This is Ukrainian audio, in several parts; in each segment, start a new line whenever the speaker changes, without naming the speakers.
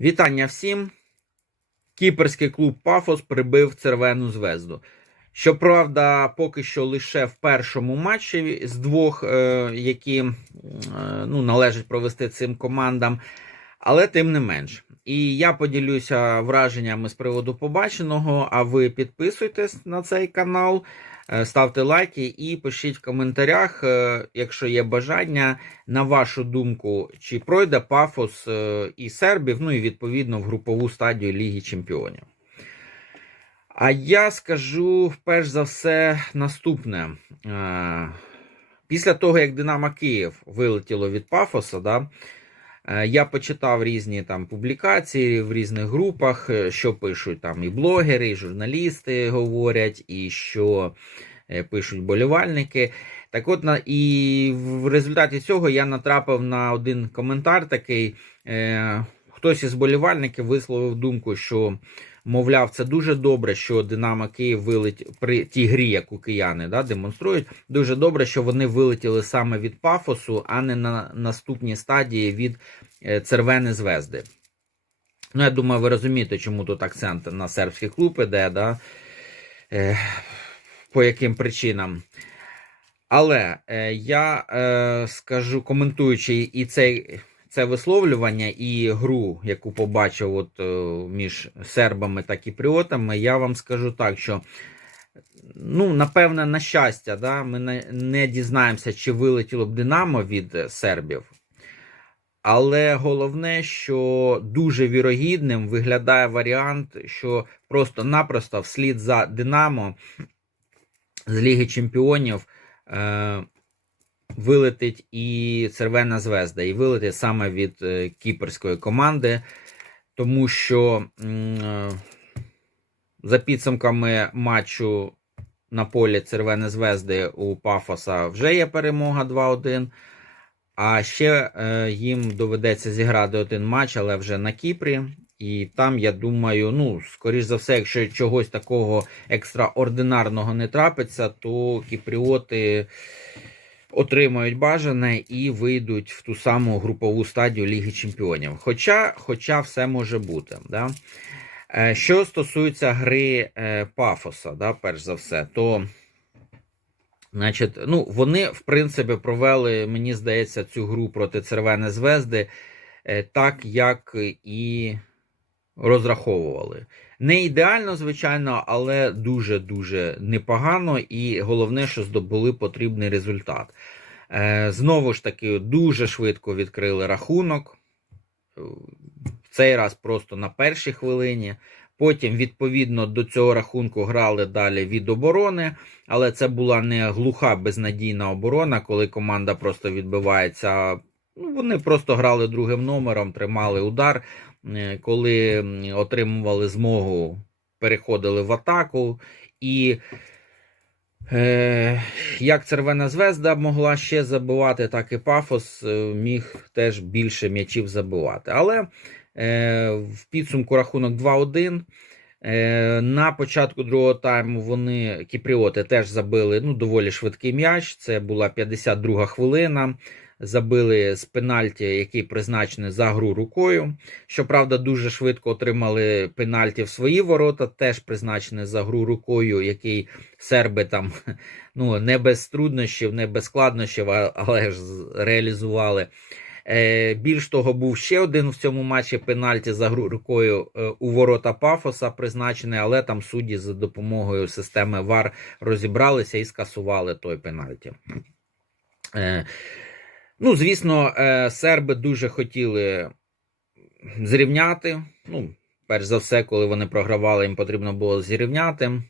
Вітання всім. Кіперський клуб Пафос прибив Цервену звезду. Щоправда, поки що лише в першому матчі з двох, е, які е, ну, належить провести цим командам, але тим не менш. І я поділюся враженнями з приводу побаченого. А ви підписуйтесь на цей канал, ставте лайки і пишіть в коментарях, е, якщо є бажання, на вашу думку, чи пройде пафос е, і сербів, ну і відповідно в групову стадію Ліги Чемпіонів. А я скажу перш за все наступне. Е, Після того, як Динамо Київ вилетіло від Пафоса, да, е, я почитав різні там публікації в різних групах, е, що пишуть там і блогери, і журналісти говорять, і що е, пишуть болівальники. Так от, і в результаті цього я натрапив на один коментар такий. Е, Хтось із болівальників висловив думку, що мовляв, це дуже добре, що Динамо Київ вилетів при тій грі, яку кияни да, демонструють. Дуже добре, що вони вилетіли саме від пафосу, а не на наступній стадії від е, Цервени Звезди. Ну, я думаю, ви розумієте, чому тут акцент на сербський клуб іде, да? е, по яким причинам. Але е, я скажу, коментуючи і цей, це висловлювання, і гру, яку побачив от, е, між сербами та кіпріотами, я вам скажу так, що ну, напевне, на щастя, да, ми не, дізнаємося, чи вилетіло б Динамо від сербів. Але головне, що дуже вірогідним виглядає варіант, що просто-напросто вслід за Динамо з Ліги Чемпіонів е, вилетить і Червена Звезда, і вилетить саме від е, кіперської команди, тому що е, за підсумками матчу на полі Червоної Звезди у Пафоса вже є перемога 2-1. А ще е, їм доведеться зіграти один матч, але вже на Кіпрі. І там, я думаю, ну, скоріш за все, якщо чогось такого екстраординарного не трапиться, то кіпріоти отримають бажане і вийдуть в ту саму групову стадію Ліги Чемпіонів. Хоча, хоча все може бути. Да? Е, Що стосується гри е, Пафоса, да, перш за все, то значить, ну, вони, в принципі, провели, мені здається, цю гру проти Червоної Звезди е, так, як і розраховували. Не ідеально, звичайно, але дуже-дуже непогано, і головне, що здобули потрібний результат. Е, Знову ж таки, дуже швидко відкрили рахунок. Е, цей раз просто на першій хвилині. Потім, відповідно до цього рахунку, грали далі від оборони, але це була не глуха безнадійна оборона, коли команда просто відбивається. Ну, вони просто грали другим номером, тримали удар. Е, Коли отримували змогу, переходили в атаку. І е, як Червона Звезда могла ще забивати, так і Пафос е, міг теж більше м'ячів забивати. Але е, в підсумку рахунок 2-1. Е, На початку другого тайму вони кіпріоти теж забили ну, доволі швидкий м'яч. Це була 52 хвилина. Забили з пенальті, який призначений за гру рукою. Щоправда, дуже швидко отримали пенальті в свої ворота, теж призначений за гру рукою, який серби там ну, не без труднощів, не без складнощів, але ж реалізували. Е, Більш того, був ще один в цьому матчі пенальті за гру рукою е, у ворота Пафоса призначений, але там судді за допомогою системи ВАР розібралися і скасували той пенальті. Ну, звісно, е, серби дуже хотіли зрівняти. Ну, перш за все, коли вони програвали, їм потрібно було зрівняти е,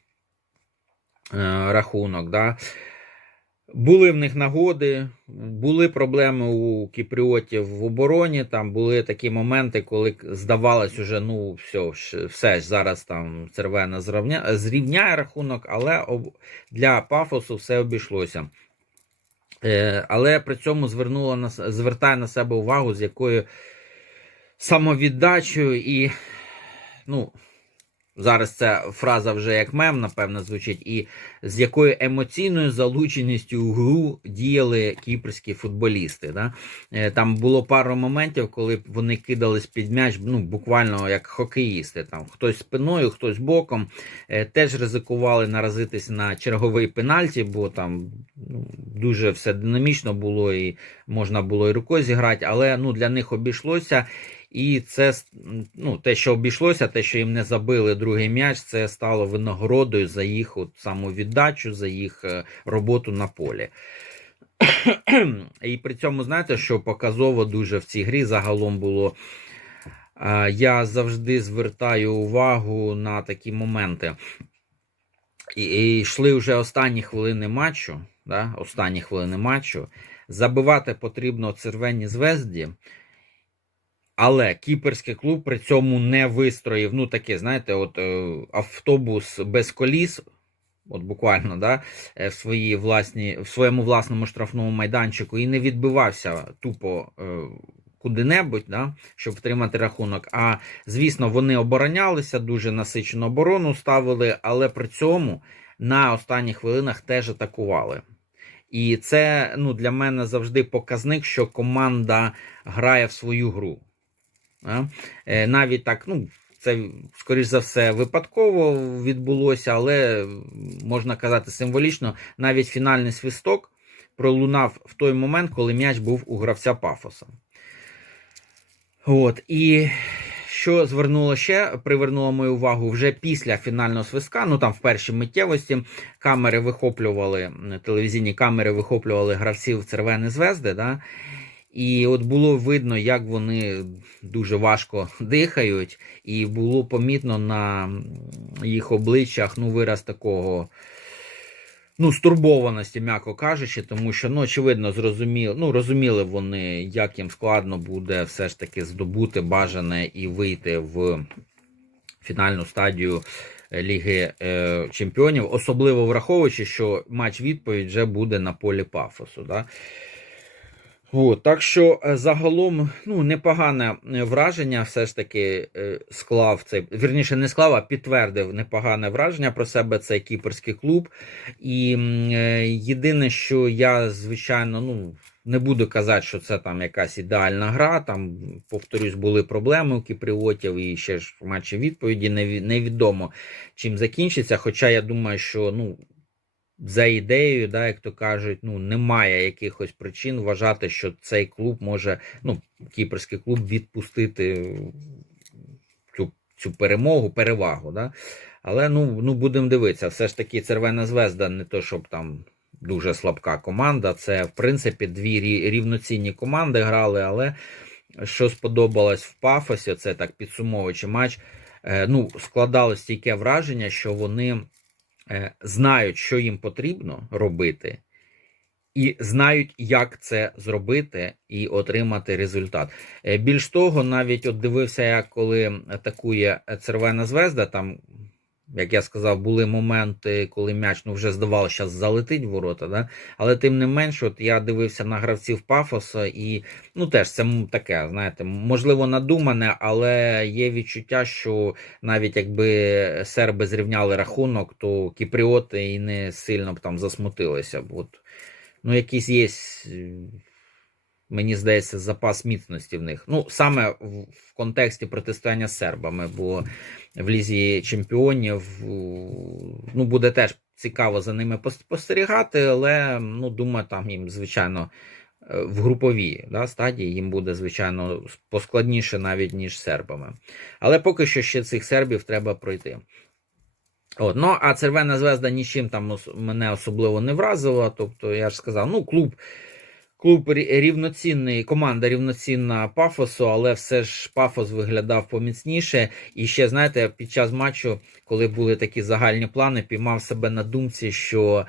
рахунок. Да. Були в них нагоди, були проблеми у кіпріотів в обороні. Там були такі моменти, коли здавалось уже, ну, все, все ж зараз там Цервена зрівня, зрівняє рахунок, але для пафосу все обійшлося. Е, але при цьому звернула на, звертає на себе увагу, з якою самовіддачею і, ну, зараз ця фраза вже як мем, напевно, звучить, і з якою емоційною залученістю у гру діяли кіпрські футболісти. Да? Е, Там було пару моментів, коли вони кидались під м'яч, ну, буквально як хокеїсти. Там Хтось спиною, хтось боком. Е, Теж ризикували наразитись на черговий пенальті, бо там ну, дуже все динамічно було і можна було і рукою зіграти, але ну, для них обійшлося. І це ну, те, що обійшлося, те, що їм не забили другий м'яч, це стало винагородою за їх от самовіддачу, за їх е, роботу на полі. І при цьому, знаєте, що показово дуже в цій грі загалом було. Я завжди звертаю увагу на такі моменти. І, і йшли вже останні хвилини матчу. Да? Останні хвилини матчу. Забивати потрібно червені звезді. Але кіперський клуб при цьому не вистроїв. Ну, таке, знаєте, от е, автобус без коліс, от буквально, да, е, в, свої власні, в своєму власному штрафному майданчику і не відбивався тупо е, куди-небудь, да, щоб втримати рахунок. А звісно, вони оборонялися, дуже насичену оборону ставили, але при цьому на останніх хвилинах теж атакували. І це ну, для мене завжди показник, що команда грає в свою гру. Е, Навіть так, ну, це, скоріш за все, випадково відбулося, але можна казати символічно, навіть фінальний свисток пролунав в той момент, коли м'яч був у гравця Пафоса. От, і що звернуло ще, привернуло мою увагу вже після фінального свистка, ну там в першій миттєвості камери вихоплювали, телевізійні камери вихоплювали гравців Червені звезди. Да? І от було видно, як вони дуже важко дихають, і було помітно на їх обличчях ну, вираз такого ну, стурбованості, м'яко кажучи, тому що, ну, очевидно, зрозуміли, ну, розуміли вони, як їм складно буде все ж таки здобути бажане і вийти в фінальну стадію Ліги е, Чемпіонів, особливо враховуючи, що матч відповідь вже буде на полі пафосу. Да? От, так що е, загалом ну, непогане е, враження, все ж таки е, склав цей, вірніше, не склав, а підтвердив непогане враження про себе цей кіперський клуб. І єдине, що я, звичайно, ну. Не буду казати, що це там якась ідеальна гра. Там, повторюсь, були проблеми у кіпріотів, і ще ж матчі відповіді невідомо чим закінчиться. Хоча я думаю, що ну, за ідеєю, да, як то кажуть, ну немає якихось причин вважати, що цей клуб може, ну, кіпрський клуб відпустити цю цю перемогу, перевагу. Да? Але ну, ну будемо дивитися, все ж таки Червона звезда, не то, щоб там. Дуже слабка команда. Це, в принципі, дві рівноцінні команди грали, але що сподобалось в пафосі, це так підсумовуючи матч. Ну, складалось тільки враження, що вони Е, знають, що їм потрібно робити, і знають, як це зробити і отримати результат. Е, більш того, навіть от дивився, як коли атакує Червона звезда, там як я сказав, були моменти, коли м'яч ну, вже здавалося, що залетить в ворота. Да? Але тим не менш, от я дивився на гравців Пафоса, і ну теж це таке, знаєте, можливо, надумане, але є відчуття, що навіть якби серби зрівняли рахунок, то кіпріоти і не сильно б там засмутилися. От, ну, якісь є мені здається, запас міцності в них. Ну, саме в, контексті протистояння з сербами, бо в лізі чемпіонів ну, буде теж цікаво за ними спостерігати, але ну, думаю, там їм, звичайно, е, в груповій да, стадії їм буде, звичайно, поскладніше навіть, ніж сербами. Але поки що ще цих сербів треба пройти. От, Ну, а Червена звезда нічим там мене особливо не вразила. Тобто, я ж сказав, ну, клуб. Клуб рівноцінний, команда рівноцінна пафосу, але все ж пафос виглядав поміцніше. І ще, знаєте, під час матчу, коли були такі загальні плани, піймав себе на думці, що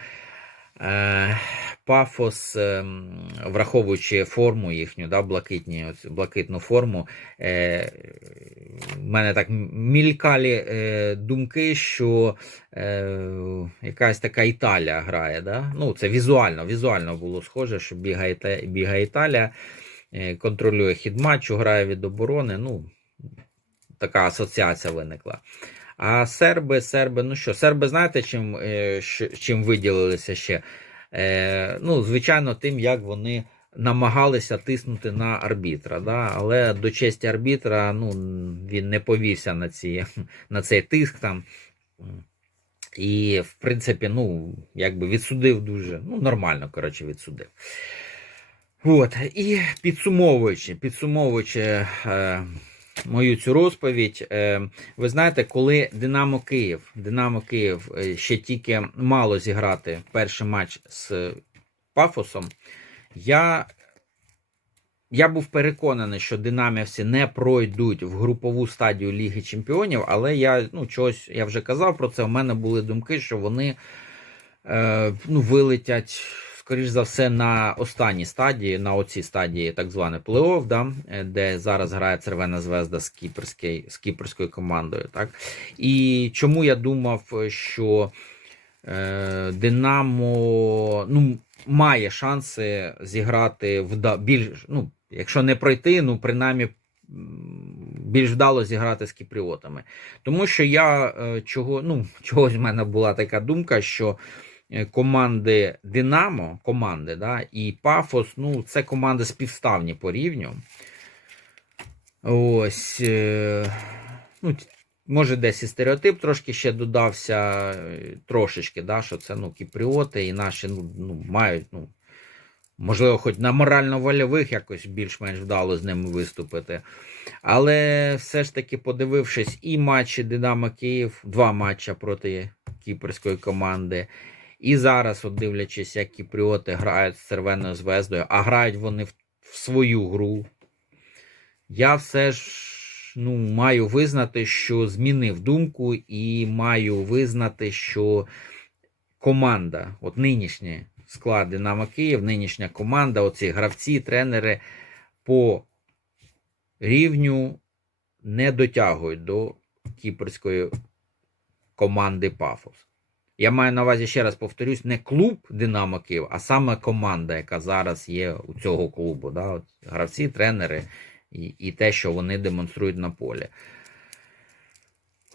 е, пафос, е, враховуючи форму їхню, да, блакитні, блакитну форму, е, в мене так мількалі е, думки, що е, якась така Італія грає. Да? Ну, Це візуально візуально було схоже, що бігає, бігає Італія, е, контролює хід матчу, грає від оборони. ну, Така асоціація виникла. А серби, серби, ну що, серби, знаєте, чим, е, чим виділилися ще? Е, ну, звичайно, тим, як вони намагалися тиснути на арбітра. Да? Але до честі арбітра ну, він не повівся на, ці, на цей тиск там. І, в принципі, ну, якби відсудив дуже, ну, нормально, коротше, відсудив. От, і підсумовуючи, підсумовуючи е, мою цю розповідь, е, ви знаєте, коли Динамо Київ, Динамо Київ е, ще тільки мало зіграти перший матч з Пафосом, я, я був переконаний, що динамівці не пройдуть в групову стадію Ліги Чемпіонів, але я ну, чогось, я вже казав про це. У мене були думки, що вони е, ну, вилетять, скоріш за все, на останній стадії, на оцій стадії так званий плей-офф, да, е, де зараз грає Червона Звезда з, кіпрської, з кіпрською командою. Так? І чому я думав, що е, Динамо ну, має шанси зіграти вда, більш, ну, якщо не пройти, ну принаймні більш вдало зіграти з кіпріотами. Тому що я е, чого, ну, чогось в мене була така думка, що команди Динамо, команди, да, і Пафос, ну, це команди співставні по рівню. Ось. Е, ну, може, десь і стереотип трошки ще додався, е, трошечки, да, що це ну, кіпріоти і наші ну, ну, мають, ну, можливо, хоч на морально-вольових якось більш-менш вдало з ними виступити. Але все ж таки, подивившись і матчі Динамо Київ, два матча проти кіпрської команди. І зараз, от дивлячись, як кіпріоти грають з Червоною звездою, а грають вони в, в свою гру. Я все ж ну, маю визнати, що змінив думку, і маю визнати, що команда, от нинішній склад Динамо Київ, нинішня команда, оці гравці, тренери по рівню не дотягують до кіпрської команди Пафос. Я маю на увазі, ще раз повторюсь, не клуб Динамо Київ, а саме команда, яка зараз є у цього клубу. Да? От гравці, тренери і, і те, що вони демонструють на полі.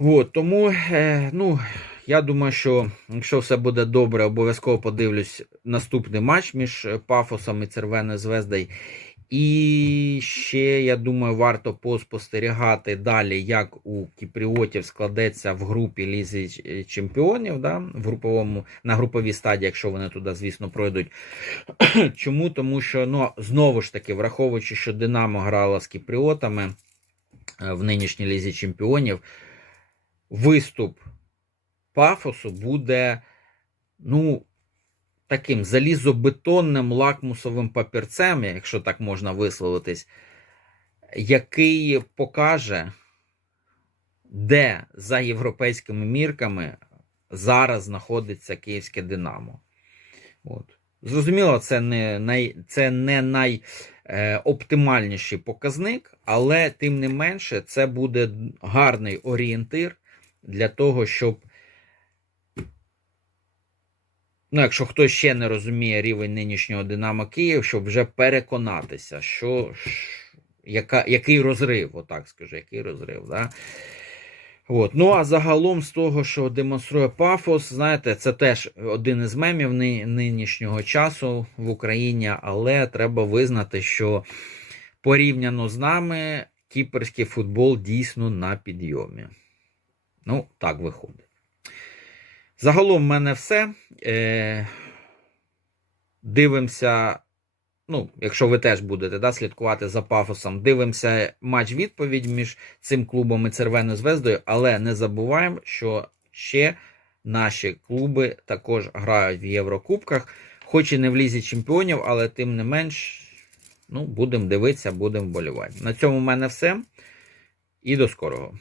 От, тому, е, ну, я думаю, що якщо все буде добре, обов'язково подивлюсь наступний матч між Пафосом і Червоною Звездою. І ще, я думаю, варто поспостерігати далі, як у Кіпріотів складеться в групі Лізі Чемпіонів, да, в груповому, на груповій стадії, якщо вони туди, звісно, пройдуть. Чому? Тому що, ну, знову ж таки, враховуючи, що Динамо грала з Кіпріотами е, в нинішній Лізі Чемпіонів, виступ Пафосу буде, ну, таким залізобетонним лакмусовим папірцем, якщо так можна висловитись, який покаже, де за європейськими мірками зараз знаходиться київське Динамо. От. Зрозуміло, це не най, це не найоптимальніший показник, але тим не менше, це буде гарний орієнтир для того, щоб Ну, якщо хтось ще не розуміє рівень нинішнього Динамо Київ, щоб вже переконатися, що, яка, який розрив, отак скажу, який розрив. Да? От. Ну, а загалом з того, що демонструє Пафос, знаєте, це теж один із мемів нинішнього часу в Україні, але треба визнати, що порівняно з нами кіперський футбол дійсно на підйомі. Ну, так виходить. Загалом в мене все. Е, дивимося. Ну, якщо ви теж будете да, слідкувати за пафосом, дивимося матч відповідь між цим клубом і Червоною Звездою, але не забуваємо, що ще наші клуби також грають в Єврокубках, хоч і не в лізі чемпіонів, але тим не менш, ну, будемо дивитися, будемо вболівати. На цьому в мене все. І до скорого.